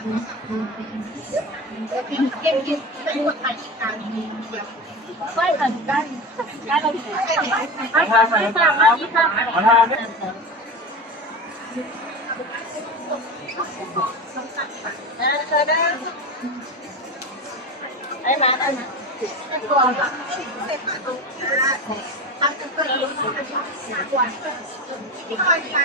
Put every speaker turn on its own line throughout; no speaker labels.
กินเก็บกินเป็นคนไทยอีกการนึง
ใกล้กันใกล้ใกล้เราอยู่ไม่ทำไม่ทำไม่ทำ
มาทานเนี่ย
เธอได้ไอ้มาไอ้มาตัวแบบเสร็จมาตรงนี้ทำเป็นตัวเองหนักว่าไม่ค่อยกา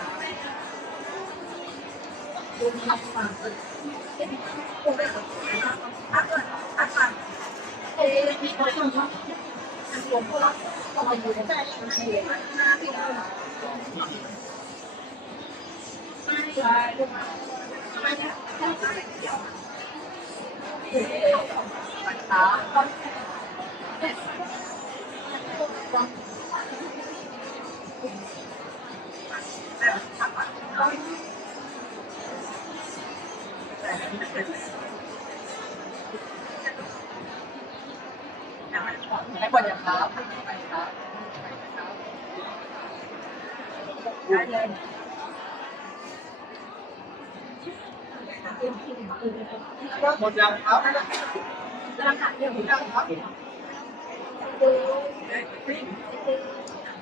ต่ว่าเราแบบ ไม่ทำให้คนอื่นตัวบอกว่าไม่รักไม่หรอก
ให้บอลอย่างครับหมดยังครับยังครับ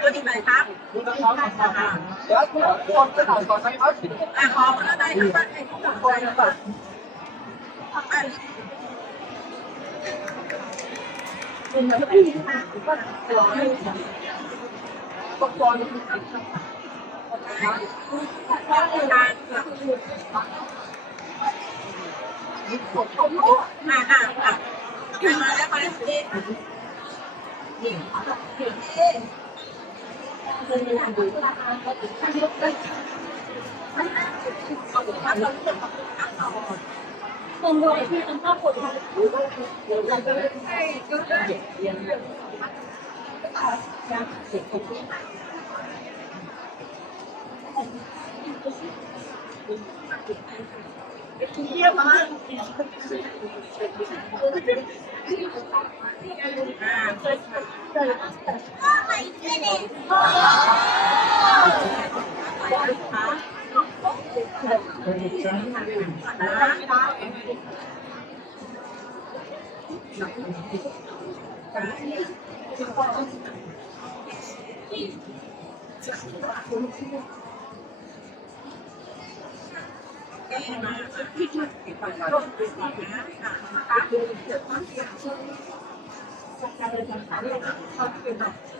ตัวที่ไหนครับ
แล้วคนจะถามก่อนนะครับ
อะขอมาได้ครับให้ทุกคนก่อนอันอ่าอ่าอ่ามาแล้วมาแล้วสิเอาผมครับเราเลือกของผมครับ
ตรงเลยที่มันเข้าคน
เยี่ยมมากอ่า
ครับ
อ่าเราไม่ต้องให้ผู้ชายมาคุยกับเราปัจจุ บัน คือ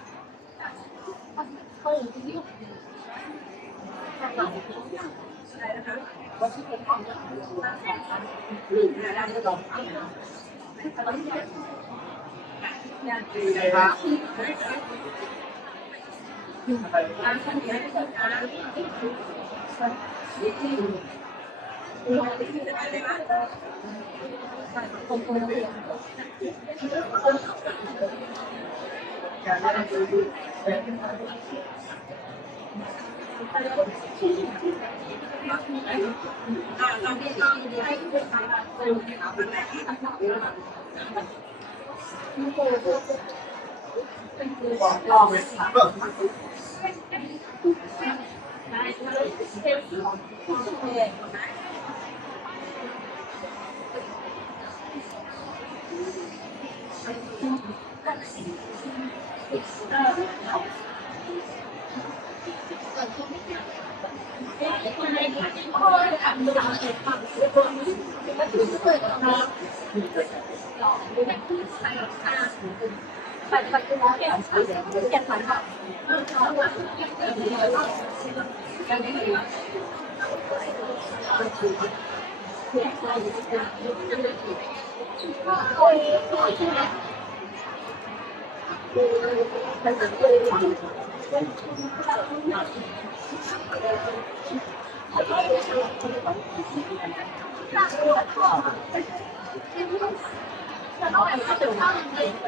บเก็บ ฝันแบบ
จะต้องแบบเข้าถึงข้าวจริงๆ